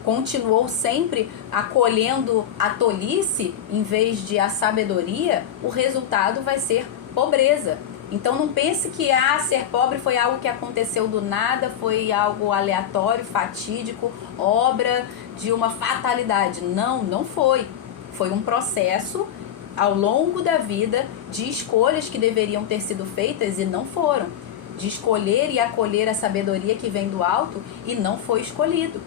continuou sempre acolhendo a tolice em vez de a sabedoria, o resultado vai ser pobreza. Então não pense que ser pobre foi algo que aconteceu do nada, foi algo aleatório, fatídico, obra de uma fatalidade. Não, não foi. Foi um processo ao longo da vida de escolhas que deveriam ter sido feitas e não foram. De escolher e acolher a sabedoria que vem do alto e não foi escolhido,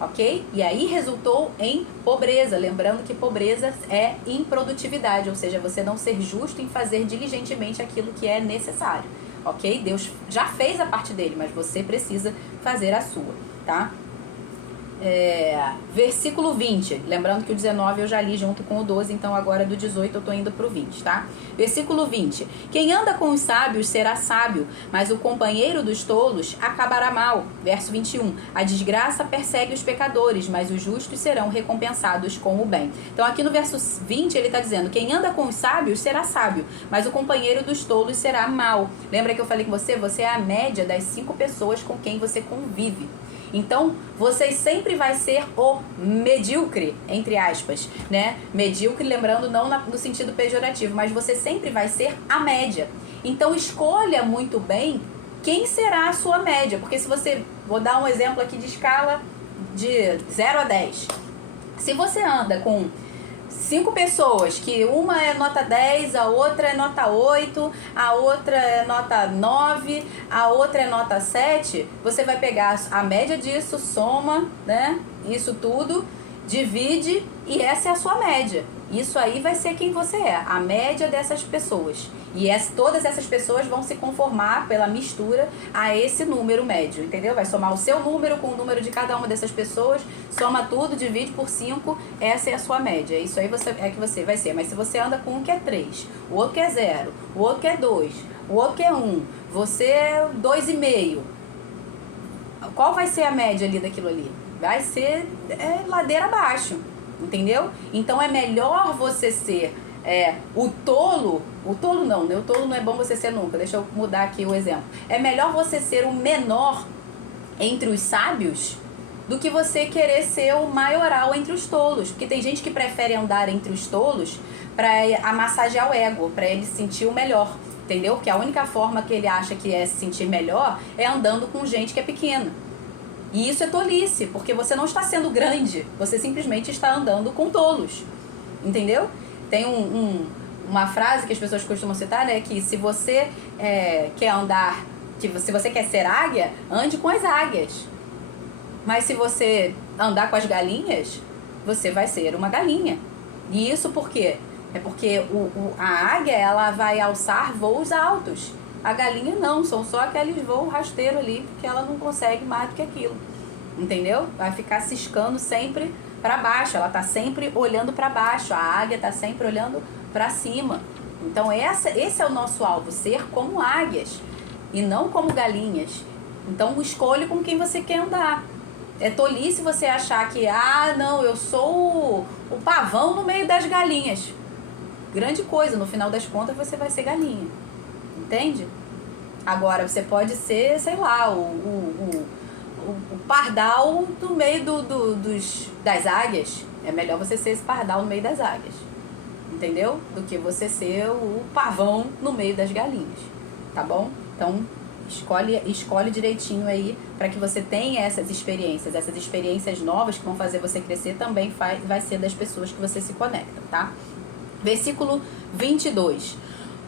ok? E aí resultou em pobreza, lembrando que pobreza é improdutividade, ou seja, você não ser justo em fazer diligentemente aquilo que é necessário, ok? Deus já fez a parte dele, mas você precisa fazer a sua, tá? Versículo 20, lembrando que o 19 eu já li junto com o 12, então agora do 18 eu tô indo pro 20, tá? Versículo 20, quem anda com os sábios será sábio, mas o companheiro dos tolos acabará mal. Verso 21, a desgraça persegue os pecadores, mas os justos serão recompensados com o bem. Então aqui no verso 20 ele tá dizendo, quem anda com os sábios será sábio, mas o companheiro dos tolos será mal. Lembra que eu falei com você? Você é a média das 5 pessoas com quem você convive. Então, você sempre vai ser o medíocre, entre aspas, né? Medíocre, lembrando, não no sentido pejorativo, mas você sempre vai ser a média. Então, escolha muito bem quem será a sua média. Porque se você... Vou dar um exemplo aqui de escala de 0 a 10. Se você anda com 5 pessoas, que uma é nota 10, a outra é nota 8, a outra é nota 9, a outra é nota 7, você vai pegar a média disso, soma, né? Isso tudo, divide e essa é a sua média. Isso aí vai ser quem você é, a média dessas pessoas. E todas essas pessoas vão se conformar pela mistura a esse número médio, entendeu? Vai somar o seu número com o número de cada uma dessas pessoas, soma tudo, divide por 5, essa é a sua média. Isso aí é que você vai ser. Mas se você anda com um que é 3, o outro que é 0, o outro que é 2, o outro que é 1, você é 2,5, qual vai ser a média ali daquilo ali? Vai ser ladeira abaixo, entendeu? Então é melhor você ser o tolo não, né? O tolo não é bom você ser nunca, deixa eu mudar aqui o exemplo. É melhor você ser o menor entre os sábios do que você querer ser o maioral entre os tolos, porque tem gente que prefere andar entre os tolos para amassagear o ego, para ele se sentir o melhor, entendeu? Porque a única forma que ele acha que é se sentir melhor é andando com gente que é pequena. E isso é tolice, porque você não está sendo grande, você simplesmente está andando com tolos, entendeu? Tem uma frase que as pessoas costumam citar, né? Que se você quer andar, se você quer ser águia, ande com as águias. Mas se você andar com as galinhas, você vai ser uma galinha. E isso por quê? É porque a águia, ela vai alçar voos altos. A galinha não, são só aqueles voos rasteiros ali, porque ela não consegue mais do que aquilo. Entendeu? Vai ficar ciscando sempre para baixo, ela tá sempre olhando para baixo, a águia tá sempre olhando para cima. Então esse é o nosso alvo, ser como águias e não como galinhas. Então escolhe com quem você quer andar. É tolice você achar que, não, eu sou o pavão no meio das galinhas. Grande coisa, no final das contas você vai ser galinha. Entende? Agora você pode ser, sei lá, o pardal no meio das águias. É melhor você ser esse pardal no meio das águias, entendeu? Do que você ser o pavão no meio das galinhas, tá bom? Então escolhe direitinho aí para que você tenha essas experiências novas que vão fazer você crescer. Também vai ser das pessoas que você se conecta, tá? Versículo 22.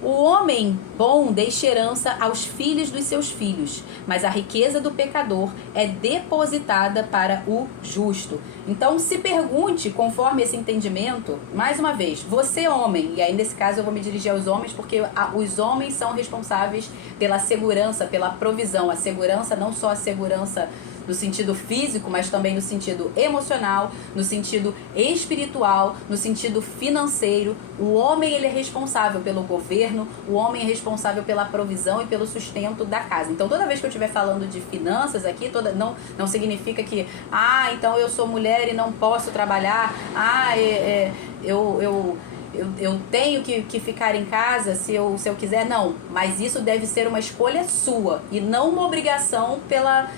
O homem bom deixa herança aos filhos dos seus filhos, mas a riqueza do pecador é depositada para o justo. Então se pergunte, conforme esse entendimento, mais uma vez, você homem, e aí nesse caso eu vou me dirigir aos homens, porque os homens são responsáveis pela segurança, pela provisão. A segurança, não só a segurança no sentido físico, mas também no sentido emocional, no sentido espiritual, no sentido financeiro. O homem, ele é responsável pelo governo, o homem é responsável pela provisão e pelo sustento da casa. Então toda vez que eu estiver falando de finanças aqui, não significa que, então eu sou mulher e não posso trabalhar, eu tenho que ficar em casa se eu quiser. Não, mas isso deve ser uma escolha sua e não uma obrigação pela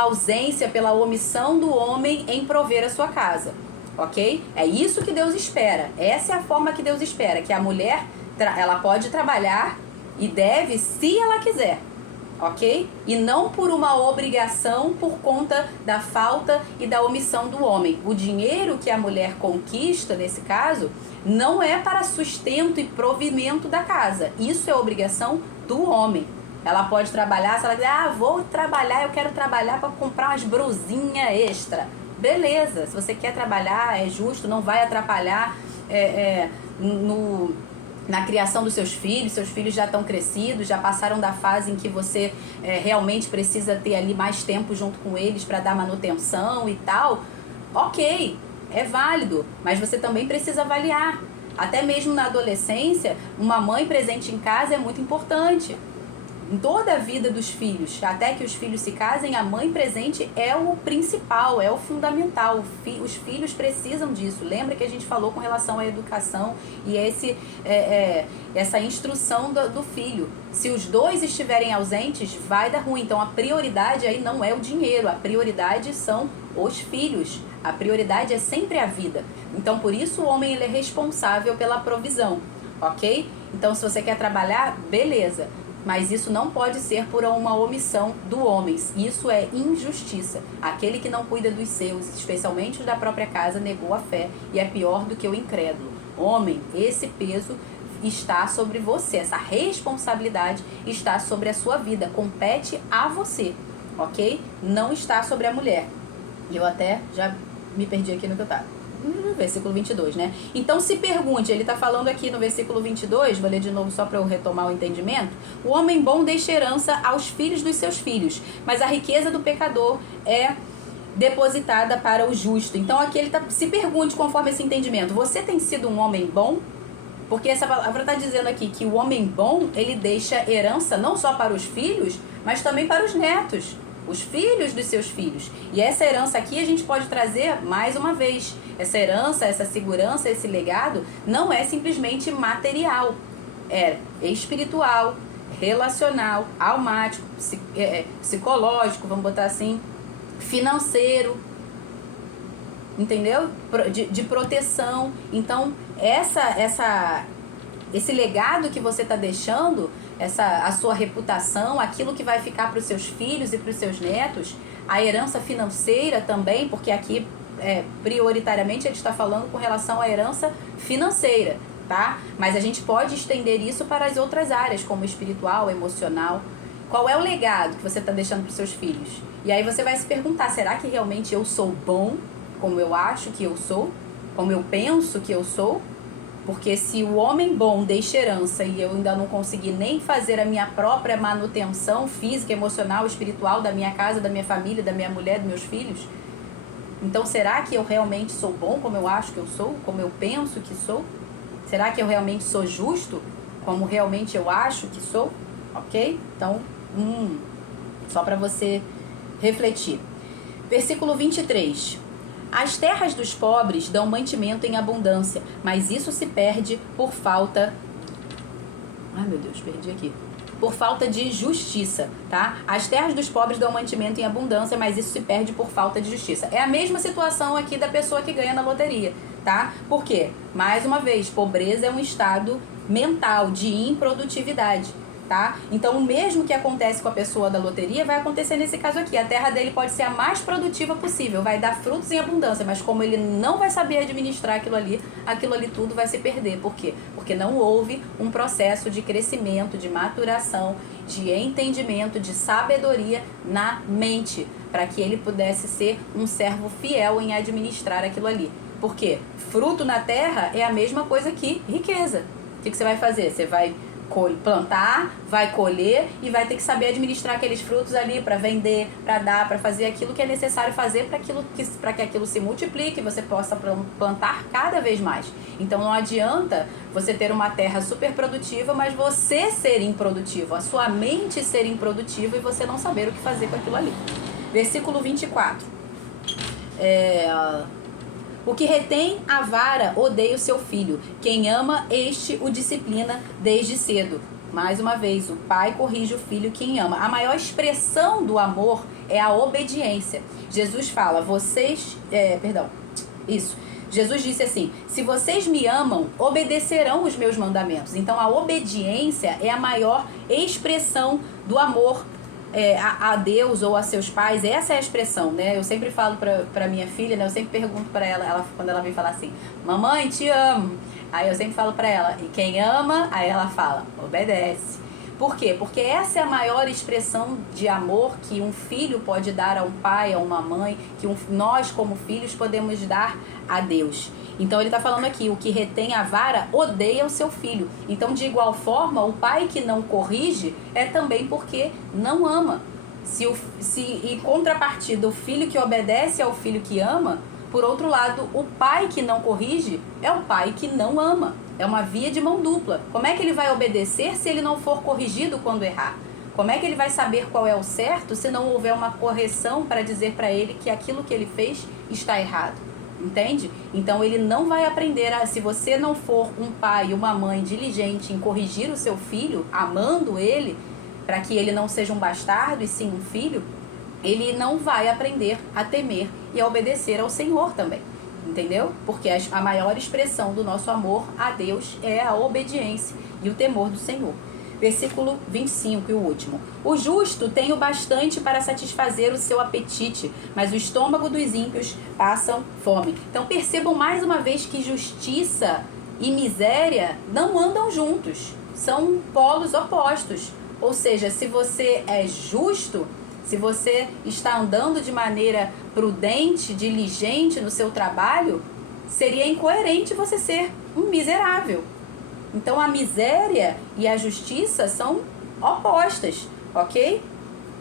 ausência, pela omissão do homem em prover a sua casa, ok? É isso que Deus espera, essa é a forma que Deus espera, que a mulher, ela pode trabalhar e deve, se ela quiser, ok? E não por uma obrigação por conta da falta e da omissão do homem. O dinheiro que a mulher conquista, nesse caso, não é para sustento e provimento da casa, isso é obrigação do homem. Ela pode trabalhar, se ela quiser, vou trabalhar, eu quero trabalhar para comprar umas brusinhas extra. Beleza, se você quer trabalhar, é justo, não vai atrapalhar na criação dos seus filhos já estão crescidos, já passaram da fase em que você realmente precisa ter ali mais tempo junto com eles para dar manutenção e tal. Ok, é válido, mas você também precisa avaliar. Até mesmo na adolescência, uma mãe presente em casa é muito importante. Em toda a vida dos filhos, até que os filhos se casem, a mãe presente é o principal, é o fundamental. Os filhos precisam disso. Lembra que a gente falou com relação à educação e essa instrução do filho. Se os dois estiverem ausentes, vai dar ruim. Então a prioridade aí não é o dinheiro, a prioridade são os filhos. A prioridade é sempre a vida. Então por isso o homem ele é responsável pela provisão, ok? Então se você quer trabalhar, beleza. Mas isso não pode ser por uma omissão do homem. Isso é injustiça. Aquele que não cuida dos seus, especialmente os da própria casa, negou a fé e é pior do que o incrédulo. Homem, esse peso está sobre você. Essa responsabilidade está sobre a sua vida. Compete a você, ok? Não está sobre a mulher. Eu até já me perdi aqui no que eu estava. Versículo 22, né? Então se pergunte, ele está falando aqui no versículo 22, vou ler de novo só para eu retomar o entendimento. O homem bom deixa herança aos filhos dos seus filhos, mas a riqueza do pecador é depositada para o justo. Então aqui ele se pergunte conforme esse entendimento, você tem sido um homem bom? Porque essa palavra está dizendo aqui que o homem bom, ele deixa herança não só para os filhos, mas também para os netos. Os filhos dos seus filhos. E essa herança aqui a gente pode trazer mais uma vez. Essa herança, essa segurança, esse legado não é simplesmente material. É espiritual, relacional, almático, psicológico, vamos botar assim, financeiro. Entendeu? De proteção. Então, esse legado que você está deixando, a sua reputação, aquilo que vai ficar para os seus filhos e para os seus netos, a herança financeira também, porque aqui prioritariamente ele está falando com relação à herança financeira, tá? Mas a gente pode estender isso para as outras áreas, como espiritual, emocional. Qual é o legado que você está deixando para os seus filhos? E aí você vai se perguntar, será que realmente eu sou bom, como eu acho que eu sou? Como eu penso que eu sou? Porque se o homem bom deixa herança e eu ainda não consegui nem fazer a minha própria manutenção física, emocional, espiritual da minha casa, da minha família, da minha mulher, dos meus filhos, então será que eu realmente sou bom como eu acho que eu sou? Como eu penso que sou? Será que eu realmente sou justo como realmente eu acho que sou? Ok? Então, só para você refletir. Versículo 23. As terras dos pobres dão mantimento em abundância, mas isso se perde por falta... Ai, meu Deus, perdi aqui. Por falta de justiça, tá? As terras dos pobres dão mantimento em abundância, mas isso se perde por falta de justiça. É a mesma situação aqui da pessoa que ganha na loteria, tá? Por quê? Mais uma vez, pobreza é um estado mental de improdutividade. Tá? Então, o mesmo que acontece com a pessoa da loteria vai acontecer nesse caso aqui. A terra dele pode ser a mais produtiva possível, vai dar frutos em abundância, mas como ele não vai saber administrar aquilo ali tudo vai se perder. Por quê? Porque não houve um processo de crescimento, de maturação, de entendimento, de sabedoria na mente, para que ele pudesse ser um servo fiel em administrar aquilo ali. Por quê? Fruto na terra é a mesma coisa que riqueza. O que você vai fazer? Você vai plantar, vai colher e vai ter que saber administrar aqueles frutos ali para vender, para dar, para fazer aquilo que é necessário fazer para que aquilo se multiplique e você possa plantar cada vez mais. Então não adianta você ter uma terra super produtiva, mas você ser improdutivo, a sua mente ser improdutiva e você não saber o que fazer com aquilo ali. Versículo 24. O que retém a vara odeia o seu filho. Quem ama, este o disciplina desde cedo. Mais uma vez, o pai corrige o filho quem ama. A maior expressão do amor é a obediência. Jesus fala, Jesus disse assim, se vocês me amam, obedecerão os meus mandamentos. Então, a obediência é a maior expressão do amor a Deus ou a seus pais. Essa é a expressão, né? Eu sempre falo pra minha filha, né? Eu sempre pergunto pra ela, quando ela vem falar assim, mamãe, te amo. Aí eu sempre falo pra ela, e quem ama? Aí ela fala, obedece. Por quê? Porque essa é a maior expressão de amor que um filho pode dar a um pai, a uma mãe, que nós como filhos podemos dar a Deus. Então ele está falando aqui, o que retém a vara odeia o seu filho. Então, de igual forma, o pai que não corrige é também porque não ama. Em contrapartida, o filho que obedece é o filho que ama, por outro lado, o pai que não corrige é o pai que não ama. É uma via de mão dupla. Como é que ele vai obedecer se ele não for corrigido quando errar? Como é que ele vai saber qual é o certo se não houver uma correção para dizer para ele que aquilo que ele fez está errado? Entende? Então ele não vai aprender se você não for um pai e uma mãe diligente em corrigir o seu filho, amando ele, para que ele não seja um bastardo e sim um filho, ele não vai aprender a temer e a obedecer ao Senhor também. Entendeu? Porque a maior expressão do nosso amor a Deus é a obediência e o temor do Senhor. Versículo 25 e o último. O justo tem o bastante para satisfazer o seu apetite, mas o estômago dos ímpios passam fome. Então percebam mais uma vez que justiça e miséria não andam juntos. São polos opostos. Ou seja, se você é justo, se você está andando de maneira prudente, diligente no seu trabalho, seria incoerente você ser um miserável. Então a miséria e a justiça são opostas, ok?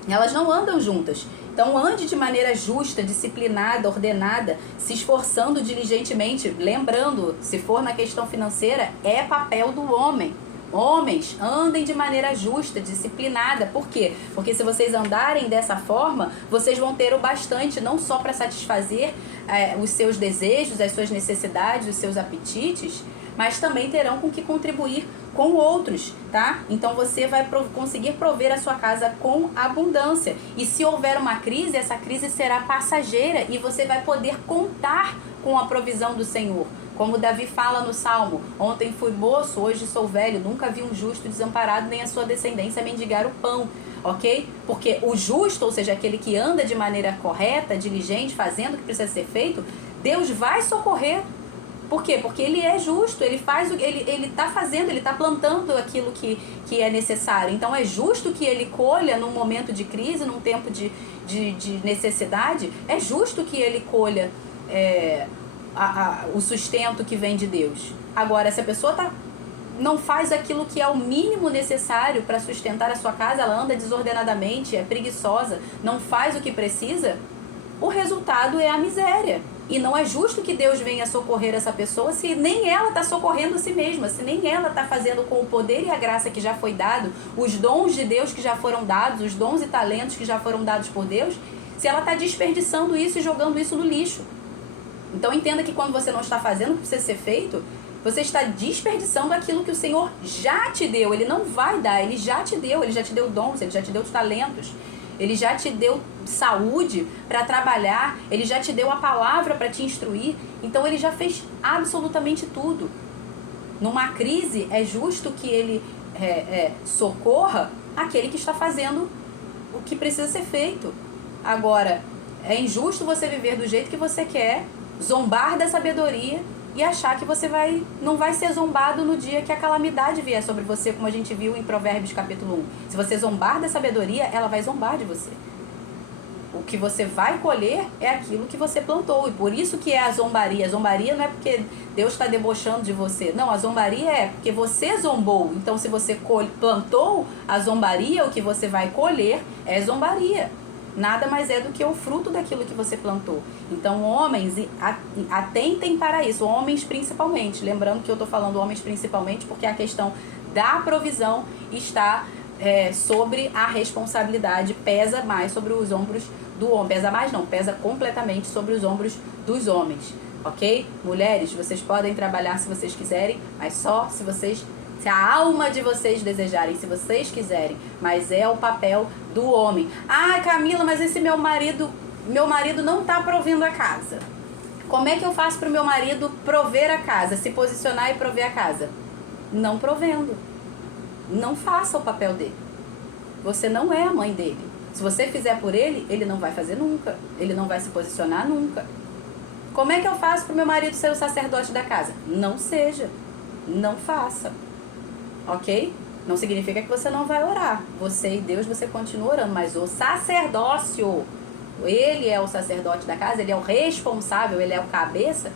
Elas não andam juntas. Então ande de maneira justa, disciplinada, ordenada, se esforçando diligentemente. Lembrando, se for na questão financeira, é papel do homem. Homens, andem de maneira justa, disciplinada. Por quê? Porque se vocês andarem dessa forma, vocês vão ter o bastante, não só para satisfazer os seus desejos, as suas necessidades, os seus apetites, mas também terão com que contribuir com outros, tá? Então você vai conseguir prover a sua casa com abundância. E se houver uma crise, essa crise será passageira e você vai poder contar com a provisão do Senhor. Como Davi fala no Salmo: ontem fui moço, hoje sou velho, nunca vi um justo desamparado, nem a sua descendência mendigar o pão, ok? Porque o justo, ou seja, aquele que anda de maneira correta, diligente, fazendo o que precisa ser feito, Deus vai socorrer. Por quê? Porque ele é justo, ele faz ele está fazendo, ele está plantando aquilo que é necessário. Então é justo que ele colha num momento de crise, num tempo de necessidade, é justo que ele colha o sustento que vem de Deus. Agora, se a pessoa não faz aquilo que é o mínimo necessário para sustentar a sua casa, ela anda desordenadamente, é preguiçosa, não faz o que precisa, o resultado é a miséria. E não é justo que Deus venha socorrer essa pessoa se nem ela está socorrendo a si mesma, se nem ela está fazendo com o poder e a graça que já foi dado, os dons de Deus que já foram dados, os dons e talentos que já foram dados por Deus, se ela está desperdiçando isso e jogando isso no lixo. Então entenda que quando você não está fazendo o que precisa ser feito, você está desperdiçando aquilo que o Senhor já te deu. Ele não vai dar, Ele já te deu dons, Ele já te deu os talentos. Ele já te deu saúde para trabalhar, ele já te deu a palavra para te instruir, então ele já fez absolutamente tudo. Numa crise, é justo que ele socorra aquele que está fazendo o que precisa ser feito. Agora, é injusto você viver do jeito que você quer, zombar da sabedoria e achar que você não vai ser zombado no dia que a calamidade vier sobre você, como a gente viu em Provérbios capítulo 1. Se você zombar da sabedoria, ela vai zombar de você. O que você vai colher é aquilo que você plantou. E por isso que é a zombaria. A zombaria não é porque Deus está debochando de você. Não, a zombaria é porque você zombou. Então, se você plantou a zombaria, o que você vai colher é zombaria. Nada mais é do que o fruto daquilo que você plantou. Então, homens, atentem para isso. Homens principalmente. Lembrando que eu estou falando homens principalmente porque a questão da provisão está sobre a responsabilidade. Pesa mais sobre os ombros do homem. Pesa mais não, pesa completamente sobre os ombros dos homens. Ok? Mulheres, vocês podem trabalhar se vocês quiserem, mas só se a alma de vocês desejarem, se vocês quiserem, mas é o papel do homem. Ah, Camila, mas esse meu marido não está provendo a casa. Como é que eu faço para o meu marido prover a casa, se posicionar e prover a casa? Não provendo. Não faça o papel dele. Você não é a mãe dele. Se você fizer por ele, ele não vai fazer nunca. Ele não vai se posicionar nunca. Como é que eu faço para o meu marido ser o sacerdote da casa? Não seja. Não faça. Ok? Não significa que você não vai orar. Você e Deus, você continua orando. Mas o sacerdócio, ele é o sacerdote da casa, ele é o responsável, ele é o cabeça.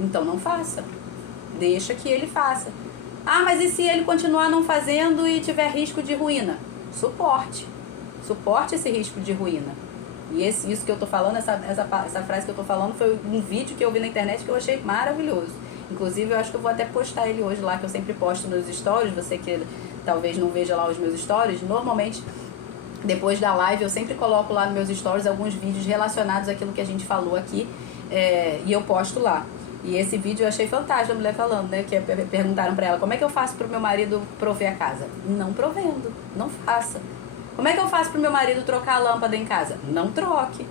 Então não faça. Deixa que ele faça. Ah, mas e se ele continuar não fazendo e tiver risco de ruína? Suporte. Suporte esse risco de ruína. E isso que eu tô falando, essa frase que eu tô falando foi um vídeo que eu vi na internet que eu achei maravilhoso. Inclusive, eu acho que eu vou até postar ele hoje lá, que eu sempre posto nos stories. Você que talvez não veja lá os meus stories, normalmente Depois da live eu sempre coloco lá nos meus stories alguns vídeos relacionados àquilo que a gente falou aqui, e eu posto lá. E esse vídeo eu achei fantástico, a mulher falando, né? Que perguntaram pra ela, como é que eu faço pro meu marido prover a casa? Não provendo, não faça. Como é que eu faço pro meu marido trocar a lâmpada em casa? Não troque.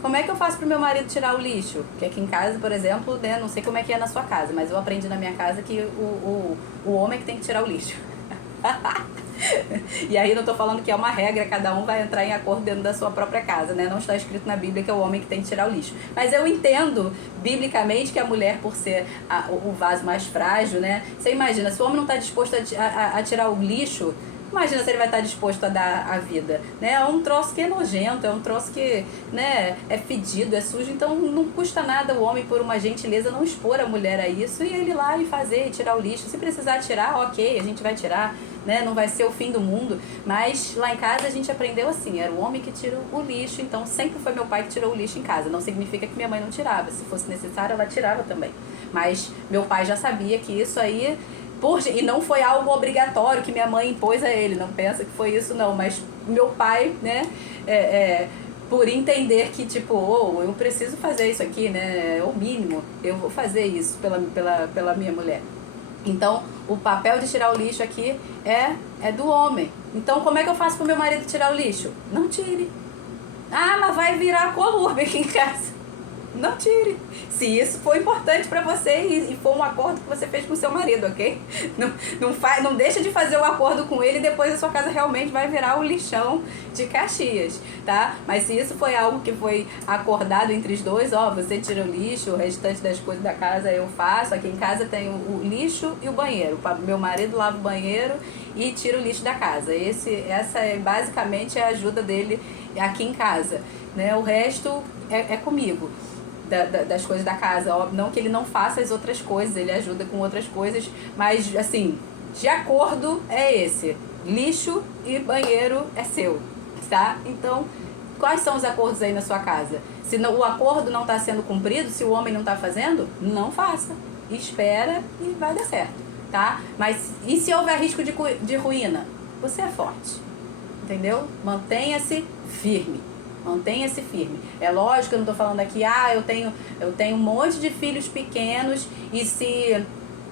Como é que eu faço pro meu marido tirar o lixo? Porque aqui em casa, por exemplo, né, não sei como é que é na sua casa, mas eu aprendi na minha casa que o homem é que tem que tirar o lixo. E aí não tô falando que é uma regra, cada um vai entrar em acordo dentro da sua própria casa, né? Não está escrito na Bíblia que é o homem que tem que tirar o lixo. Mas eu entendo, biblicamente, que a mulher, por ser o vaso mais frágil, né? Você imagina, se o homem não está disposto a tirar o lixo, imagina se ele vai estar disposto a dar a vida, né? É um troço que é nojento, é um troço que, né, é fedido, é sujo, então não custa nada o homem, por uma gentileza, não expor a mulher a isso e ele ir lá e fazer, e tirar o lixo. Se precisar tirar, ok, a gente vai tirar, né? Não vai ser o fim do mundo, mas lá em casa a gente aprendeu assim, era o homem que tira o lixo, então sempre foi meu pai que tirou o lixo em casa. Não significa que minha mãe não tirava, se fosse necessário ela tirava também, mas meu pai já sabia que isso aí, e não foi algo obrigatório que minha mãe impôs a ele, não pensa que foi isso não, mas meu pai, né, por entender que tipo, eu preciso fazer isso aqui, né, é o mínimo, eu vou fazer isso pela minha mulher. Então, o papel de tirar o lixo aqui é do homem. Então, como é que eu faço pro meu marido tirar o lixo? Não tire. Ah, mas vai virar colúrbio aqui em casa. Não tire. Se isso for importante pra você e for um acordo que você fez com o seu marido, ok? Não deixa de fazer o acordo com ele e depois a sua casa realmente vai virar o lixão de Caxias, tá? Mas se isso foi algo que foi acordado entre os dois, você tira o lixo, o restante das coisas da casa eu faço. Aqui em casa tem o lixo e o banheiro. Meu marido lava o banheiro e tira o lixo da casa. Essa é basicamente a ajuda dele aqui em casa, né? O resto é comigo. Das coisas da casa, óbvio, não que ele não faça as outras coisas, ele ajuda com outras coisas, mas assim, de acordo é esse, lixo e banheiro é seu, tá? Então, quais são os acordos aí na sua casa? Se o acordo não está sendo cumprido, se o homem não está fazendo, não faça, espera e vai dar certo, tá? Mas e se houver risco de ruína? Você é forte, entendeu? Mantenha-se firme. Mantenha-se firme. É lógico que eu não estou falando aqui, eu tenho um monte de filhos pequenos e se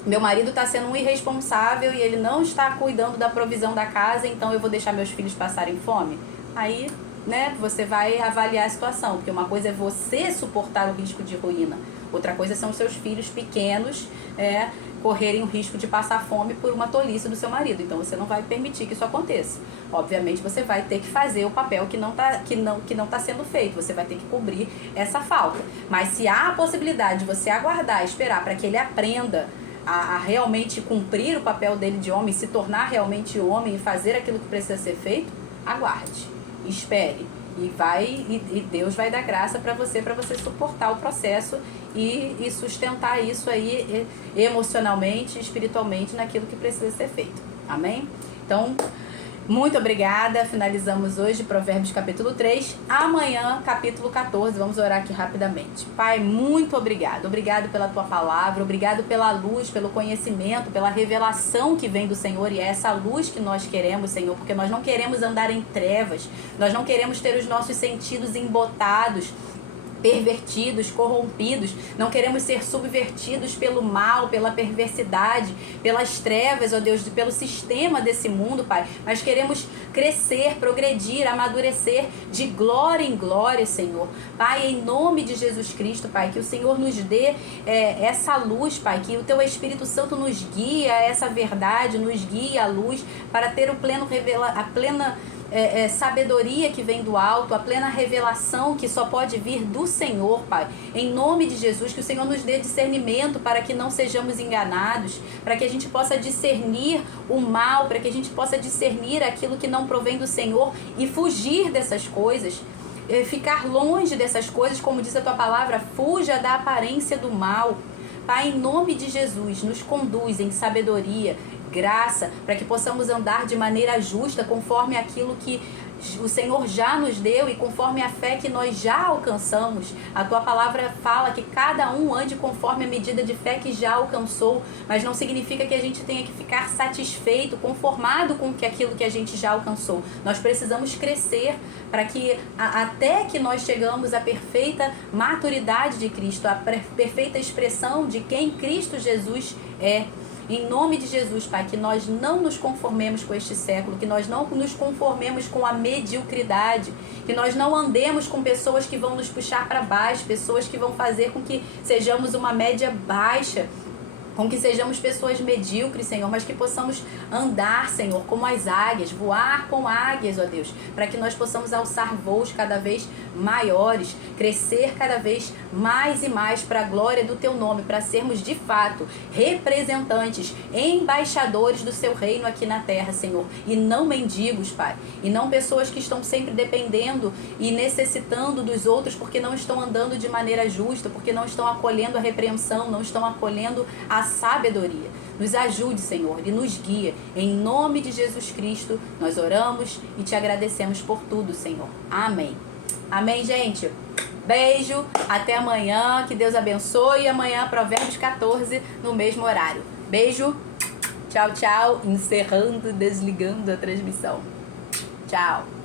meu marido está sendo um irresponsável e ele não está cuidando da provisão da casa, então eu vou deixar meus filhos passarem fome? Aí, né, você vai avaliar a situação, porque uma coisa é você suportar o risco de ruína, outra coisa são os seus filhos pequenos correrem o risco de passar fome por uma tolice do seu marido. Então você não vai permitir que isso aconteça. Obviamente você vai ter que fazer o papel que não tá sendo feito. Você vai ter que cobrir essa falta. Mas se há a possibilidade de você aguardar, esperar para que ele aprenda a realmente cumprir o papel dele de homem, se tornar realmente homem e fazer aquilo que precisa ser feito, aguarde, espere. E Deus vai dar graça para você suportar o processo e sustentar isso aí emocionalmente, espiritualmente, naquilo que precisa ser feito. Amém? Então, muito obrigada. Finalizamos hoje Provérbios capítulo 3. Amanhã, capítulo 14. Vamos orar aqui rapidamente. Pai, muito obrigado. Obrigado pela tua palavra. Obrigado pela luz, pelo conhecimento, pela revelação que vem do Senhor. E é essa luz que nós queremos, Senhor, porque nós não queremos andar em trevas. Nós não queremos ter os nossos sentidos embotados, pervertidos, corrompidos. Não queremos ser subvertidos pelo mal, pela perversidade, pelas trevas, ó Deus, pelo sistema desse mundo, Pai. Mas queremos crescer, progredir, amadurecer de glória em glória, Senhor. Pai, em nome de Jesus Cristo, Pai, que o Senhor nos dê essa luz, Pai, que o Teu Espírito Santo nos guie a essa verdade, nos guie a luz para ter a plena sabedoria que vem do alto, a plena revelação que só pode vir do Senhor, Pai. Em nome de Jesus, que o Senhor nos dê discernimento para que não sejamos enganados, para que a gente possa discernir o mal, para que a gente possa discernir aquilo que não provém do Senhor e fugir dessas coisas, ficar longe dessas coisas, como diz a Tua palavra, fuja da aparência do mal. Pai, em nome de Jesus, nos conduz em sabedoria, graça, para que possamos andar de maneira justa, conforme aquilo que o Senhor já nos deu e conforme a fé que nós já alcançamos. A tua palavra fala que cada um ande conforme a medida de fé que já alcançou, mas não significa que a gente tenha que ficar satisfeito, conformado com aquilo que a gente já alcançou. Nós precisamos crescer para que até que nós chegamos à perfeita maturidade de Cristo, a perfeita expressão de quem Cristo Jesus é. Em nome de Jesus, Pai, que nós não nos conformemos com este século, que nós não nos conformemos com a mediocridade, que nós não andemos com pessoas que vão nos puxar para baixo, pessoas que vão fazer com que sejamos uma média baixa, com que sejamos pessoas medíocres, Senhor, mas que possamos andar, Senhor, como as águias, voar com águias, ó Deus, para que nós possamos alçar voos cada vez maiores, crescer cada vez mais e mais para a glória do Teu nome, para sermos de fato representantes, embaixadores do Seu reino aqui na terra, Senhor, e não mendigos, Pai, e não pessoas que estão sempre dependendo e necessitando dos outros porque não estão andando de maneira justa, porque não estão acolhendo a repreensão, não estão acolhendo a sabedoria. Nos ajude, Senhor, e nos guia. Em nome de Jesus Cristo, nós oramos e te agradecemos por tudo, Senhor. Amém. Amém, gente? Beijo, até amanhã, que Deus abençoe. Amanhã, Provérbios 14, no mesmo horário. Beijo, tchau, tchau. Encerrando, desligando a transmissão. Tchau.